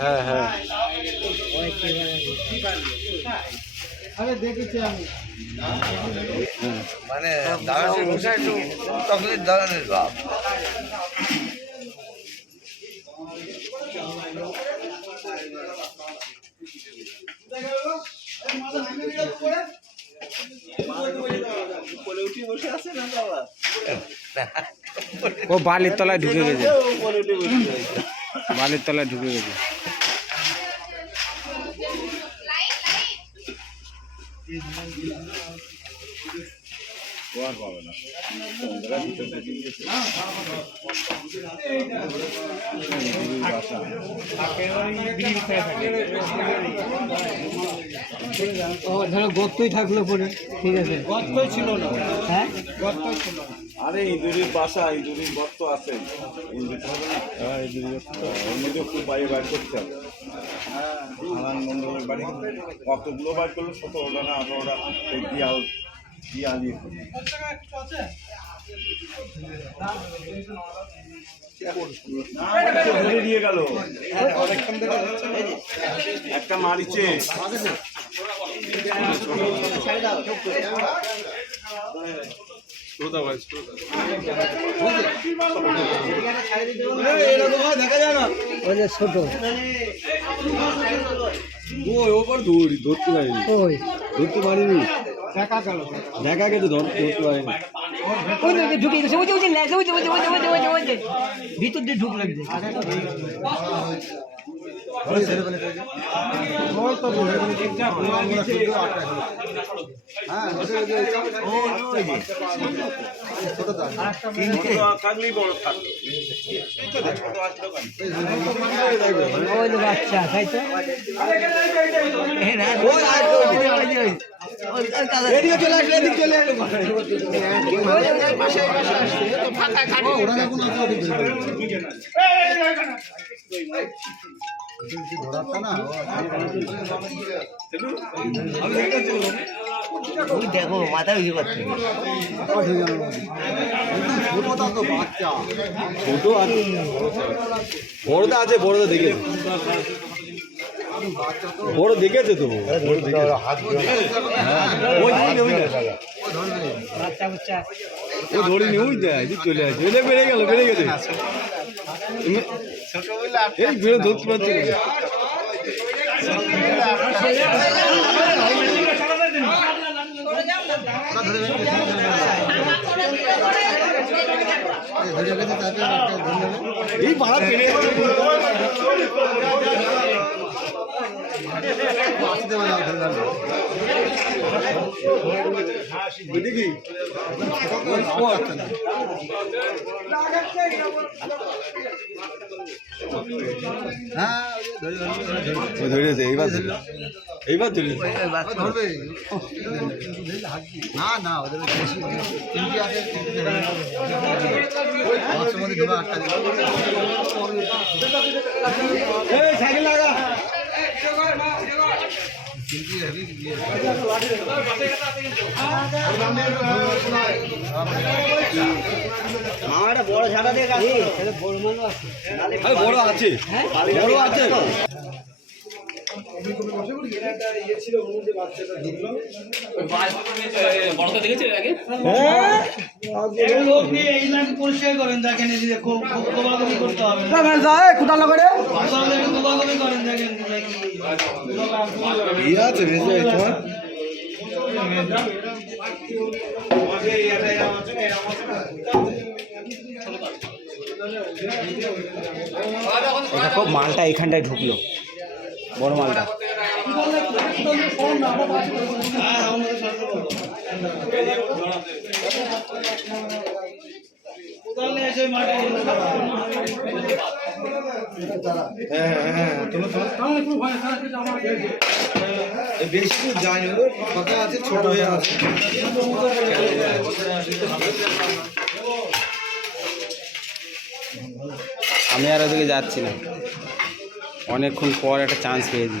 হ্যাঁ হ্যাঁ। মানে দাঁড়ানোর দাঁড়ানোর ভাব ও বালির তলায় ঢুকে গেছে। বালির তলায় ঢুকে গেছে। ও ধরো গর্তই থাকল পরে ঠিক আছে। গর্তই ছিল না। হ্যাঁ? গর্তই ছিল না। আরে ইঁদুরের বাসা ইঁদুরের গর্ত আছে। ইঁদুর হবে না। হ্যাঁ ইঁদুরের গর্ত ওর মধ্যে খুব বাইরে বাইর করতে হবে। হারান মন্ডলের বাড়ি। কতগুলো বাইর করল? সতেরোটা না আঠারোটা? এই নিয়ে গেল একটা মারিছে ছোট ওই ওপর দৌড়ি ধরতে পারিনি ধরতে পারিনি। দেখা গেছে পারিনি ওই যে ঢুকে গেছে ওই যে ওই যে লেজে ওই যে ওই যে ওই যে ওই যে ওই যে। ওই যে ভিতর দিয়ে ঢুক লাগছে। বাচ্চা তাই তো? দেখো মাথা তো বাচ্চা ছোট আছে বড়দা দেখেছে বড় দেখেছে তো ধরিনি ওই দেয় চলে আসে। এটা বেড়ে গেল, বেড়ে গেছে। এই বেড়ে ধরতে পারছে এই পাড়া পেরে ধরেছে এইবার এইবার ধরেছে না না ওদের আছে আটটা দিয়ে বড় আছে বড় আছে লোক নিয়ে এই লাইন পরিষ্কার করেন দেখেন। ইয়ে আছে ভেজে তোমার? দেখো মালটা এখানটায় ঢুকলো। বড় মালটা। মাঠে বেশি যাই হলো ফাঁকা আছে ছোট হয়ে আছে আমি আর ওদিকে যাচ্ছি না। অনেকক্ষণ পর একটা চান্স পেয়েছি।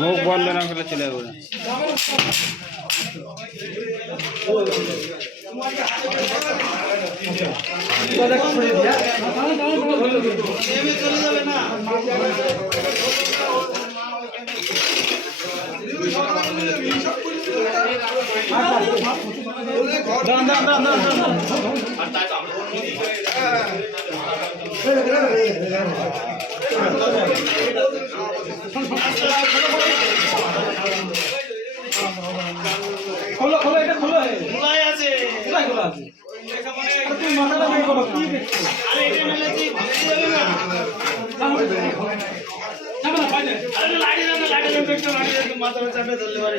মুখ বন্ধ না করলে চলে যাব না খোলো খোলো এটা খোলো খোলাই আছে। কোথায় খোলা আছে। তুমি মাথাটা বের করো কি দেখছ আরে এটা নালে তুই ভেঙে যাবে না? যাবে না বাইরে। আরে লাইটে যাবে লাইটে যাবে একটু লাইটে মাথাটা চাপে ধরলে পারে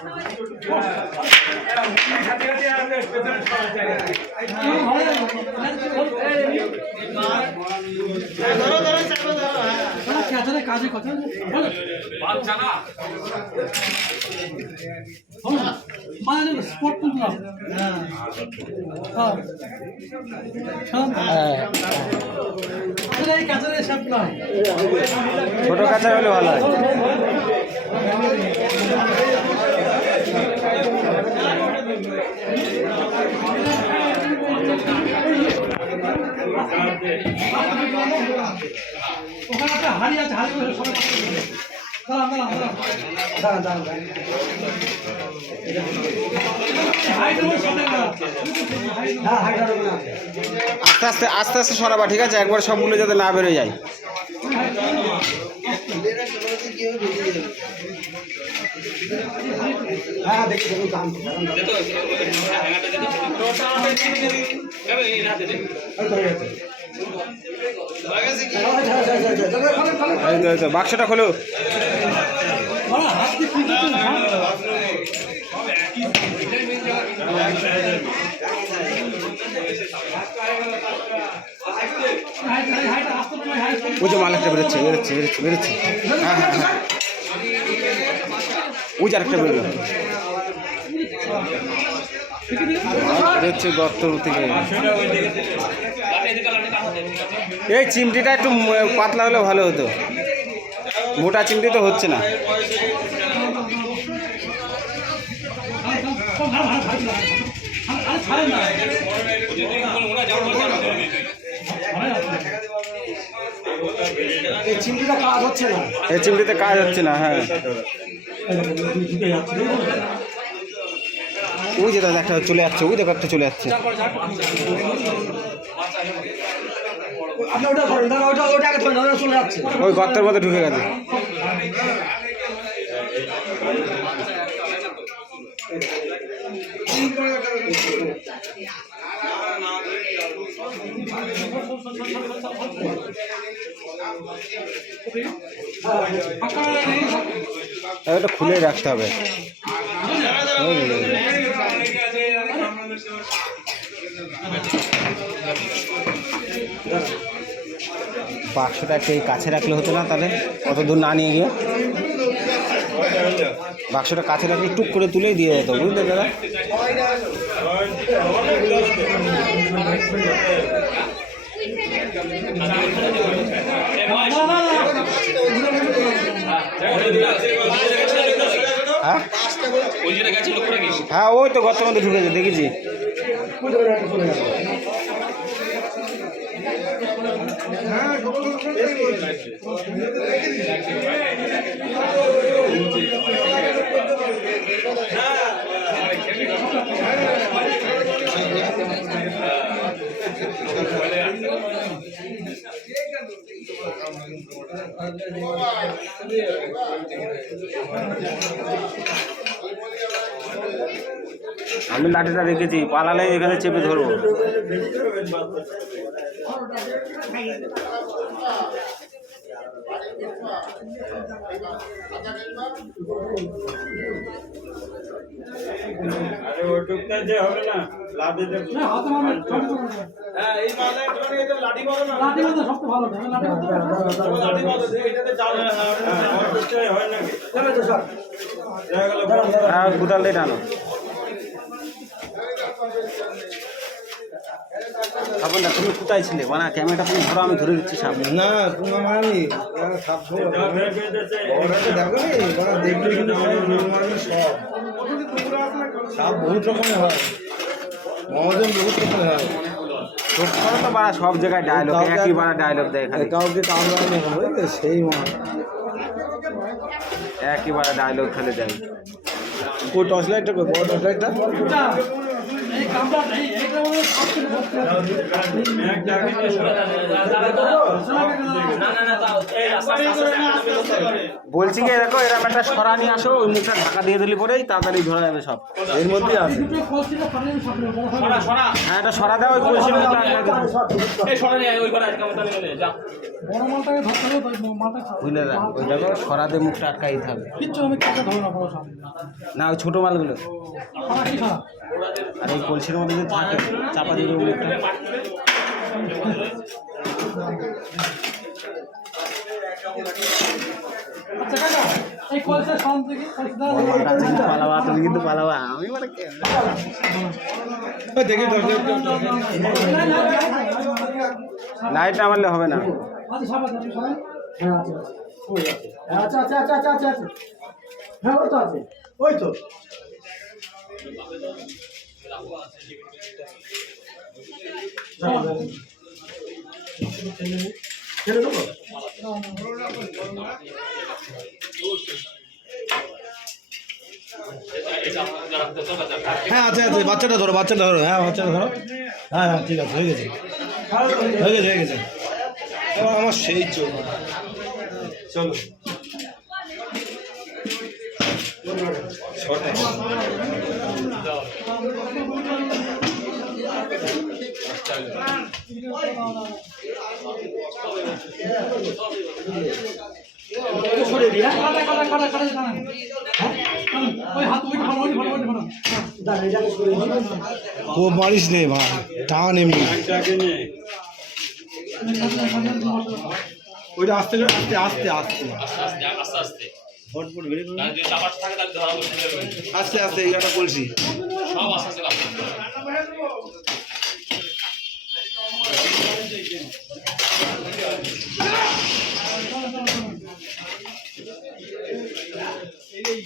বেরিয়ে যাচ্ছে বেরিয়ে যাচ্ছে ধরো ধরো চাপে ধরো হ্যাঁ ছোট কাঁচা হলে ভালো হয়। ওখানে একটা হাড়ি আছে হাড়ি করে সবাই দাঁড়ান, দাঁড়ান, দাঁড়ান। আস্তে আস্তে আস্তে আস্তে সরাবা ঠিক আছে একবার সবগুলো যাতে না বেরোয় যায় হ্যাঁ দেখি দেখুন দাম এই তো এই তো বাক্সটা খোলো। হ্যাঁ? ওই যে মাল একটা বেরোচ্ছে বেরোচ্ছে বেরোচ্ছে বেরোচ্ছে। হ্যাঁ হ্যাঁ হ্যাঁ। ওই যে আরেকটা বেরোলো থেকে এই চিমটিটা একটু পাতলা হলে ভালো হতো মোটা চিমটি তো হচ্ছে না সব ভালো, ভালো, ভালো, ভালো। আরে ছাড়েন না। এই চিমটিটা কাজ হচ্ছে না এই চিমটিতে কাজ হচ্ছে না হ্যাঁ ওই যে দাদা একটা চলে যাচ্ছে, ওই দেখো একটা চলে যাচ্ছে। ওই গর্তের মধ্যে ঢুকে গেছে। ওটা খুলে রাখতে হবে। বাক্সটা একটু এই কাছে রাখলে হতো না তাহলে, অত দূর না নিয়ে গিয়ে। বাক্সটা কাছে রাখলে টুক করে তুলেই দিয়ে যেত, বুঝলে দাদা? হ্যাঁ? হ্যাঁ? ওই তো গত মধ্যে ঢুকেছে দেখেছি। হ্যাঁ। আমি লাঠিটা রেখেছি পালালে এখানে চেপে ধরবো। আরে ওটুকটা যে হবে না লাভে না, হাতে মারলে সবচেয়ে ভালো হয়। এই মালটা একটুখানি এটা লাঠি বলো না। লাঠি মারলে সবচেয়ে ভালো। লাঠি মারতে লাঠি বলো এটাতে চাল নাকি? কোদাল দিয়ে টানো। না তুমি কোথায় ছিলে? মানে ক্যামেরাটা তুমি ধরো আমি ধরে দিচ্ছি সামনে না কিন্তু সব। সাপ বহুত রকমের হয়। মহাজন বহুত রকমের হয়। তো বাড়া সব জায়গায় ডায়লগ একই বাড়া ডায়লগ দেয় খালি কাউকে কামড়ানো হবে সেই মাছ একই বাড়া ডায়লগ খেলে দেয় ওই টর্চ লাইটটা কই? বড় টর্চ লাইটটা বলছি কি দেখো এরকম একটা সরা নিয়ে আসো ওই মুখটা ঢাকা দিয়ে দিলি পরেই তাড়াতাড়ি ধরা যাবে সব। এর মধ্যেই আছে। হয়। এটা সরা ওই কলসির দাও। ওই মালটা বুঝলে না ওই দেখো সরা দিয়ে মুখটা আটকাই ধরো না ওই ছোটো মালগুলো। আর এই কলসির মধ্যে যদি থাকে চাপা দিয়ে দেবো আচ্ছা পালাবা তুমি কিন্তু পালাবা আমি মানে লাইট না মারলে হবে না। আচ্ছা হ্যাঁ আচ্ছা আচ্ছা আচ্ছা আচ্ছা আচ্ছা আচ্ছা। হ্যাঁ ওই তো আছে। ওই তো। হ্যাঁ আচ্ছা আচ্ছা বাচ্চাটা ধরো বাচ্চাটা ধরো হ্যাঁ বাচ্চাটা ধরো। হ্যাঁ হ্যাঁ ঠিক আছে, হয়ে গেছে। হয়ে গেছে হয়ে গেছে। আমার সেই চোখ। চলো। ছটা কাটা কাটা কাটা কাটা কাটা হ্যাঁ ওই হাত ওই ভালো ওই ভালো ওই ভালো ও মারিস নে ভাই টান এমনি। ওইটা আস্তে আস্তে আস্তে আস্তে। বেরিয়ে পড়বে। আস্তে আস্তে এই একটা কলসি আমাদের গ্রামে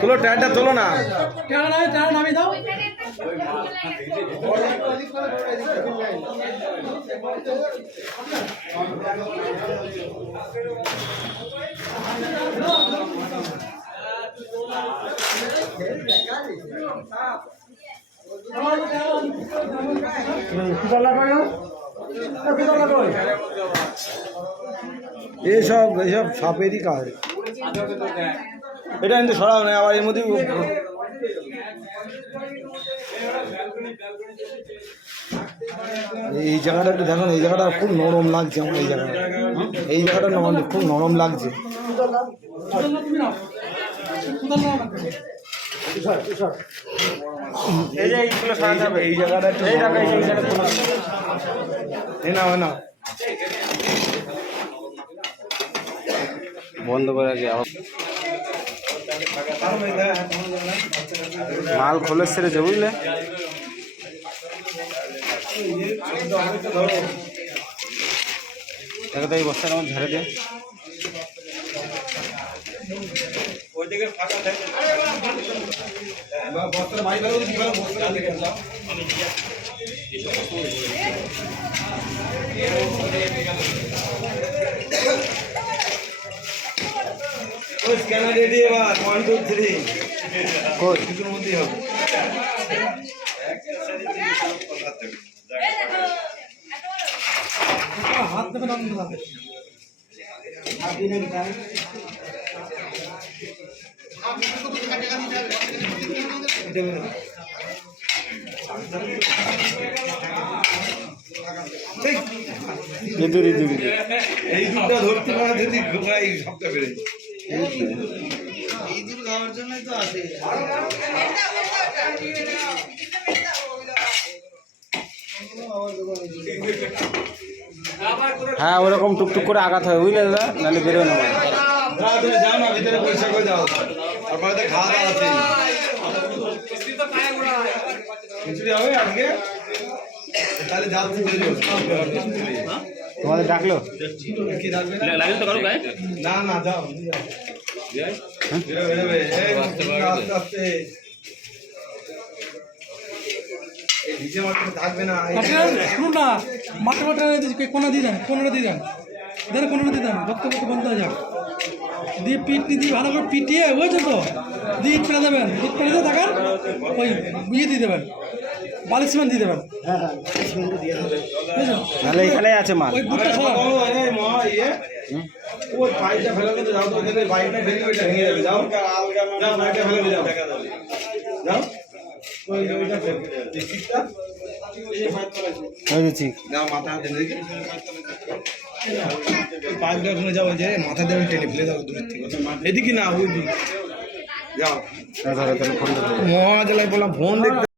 তোলো টায়ারটা তোলো না। নামিয়ে দাও এইসব এইসব সাপেরই কাজ। এটা কিন্তু সরাও না আবার এর মধ্যে এই জায়গাটা একটু দেখুন এই জায়গাটা খুব নরম লাগছে আমার এই জায়গাটা। এই জায়গাটা নরম খুব নরম লাগছে। নাও এই যে এইগুলো সরাতে হবে এই জায়গাটা এই এই জায়গাটা এই বন্ধ করে মাল খোলে ছেড়েছে বুঝলে? দেখো তো এই বস্তার মধ্যে ঝাড়ে দিয়ে বস্তাটা বাড়ি বেরো কি বেরো বস্তা দেখে যাও ওই স্ক্যানার রেডি এবার ওয়ান টু থ্রি কিছুর মধ্যেই হবে হাত হাতে। ইঁদুর। এই ধরতে পারা যদি ঘুমাই সবটা বেড়ে হ্যাঁ ওরকম টুকটুক করে আঘাত হয় বুঝলে দাদা নাহলে বেরোয় না। না তুমি যাও না ভিতরে পরিষ্কার করে যাও তারপরে তো খাওয়া দাওয়া আছে। খিচুড়ি হবে আজকে? তাহলে যাও তুমি দেরি হবে তোমাদের ডাকলো? কি রাখবে না? না না যাও আস্তে আস্তে। থাকবে না মাঠে মাঠে কোনা দিয়ে দেন? কোনাটা দিয়ে দেন? কোনাটা দিয়ে দেন রক্ত রক্ত বন্ধ হয়ে যাক দিয়ে পিট দিয়ে ভালো করে পিটিয়ে বুঝছ তো দিয়ে ইট ফেলে দেবেন ইট ফেলে দিয়ে থাকার ওই ইয়ে দিয়ে দেবেন বালি সিমেন্ট দিয়ে দেবেন বুঝছ নাহলে আছে মাল ওই বুটটা ইয়ে, ওই ফেলে দিতে যাও তো, ওখানে পাইপটা ফেলে ওইটা ভেঙে যাবে, যাও। যাও, পাইপটা ফেলে দিয়ে যাও। যাও। পাইপটা ওখানে যাও, যে মাথা দেবে টেনে ফেলে দাও দূরের থেকে। এদিকে না ওই যাও। মহাজলায় বললাম ফোন দেখতে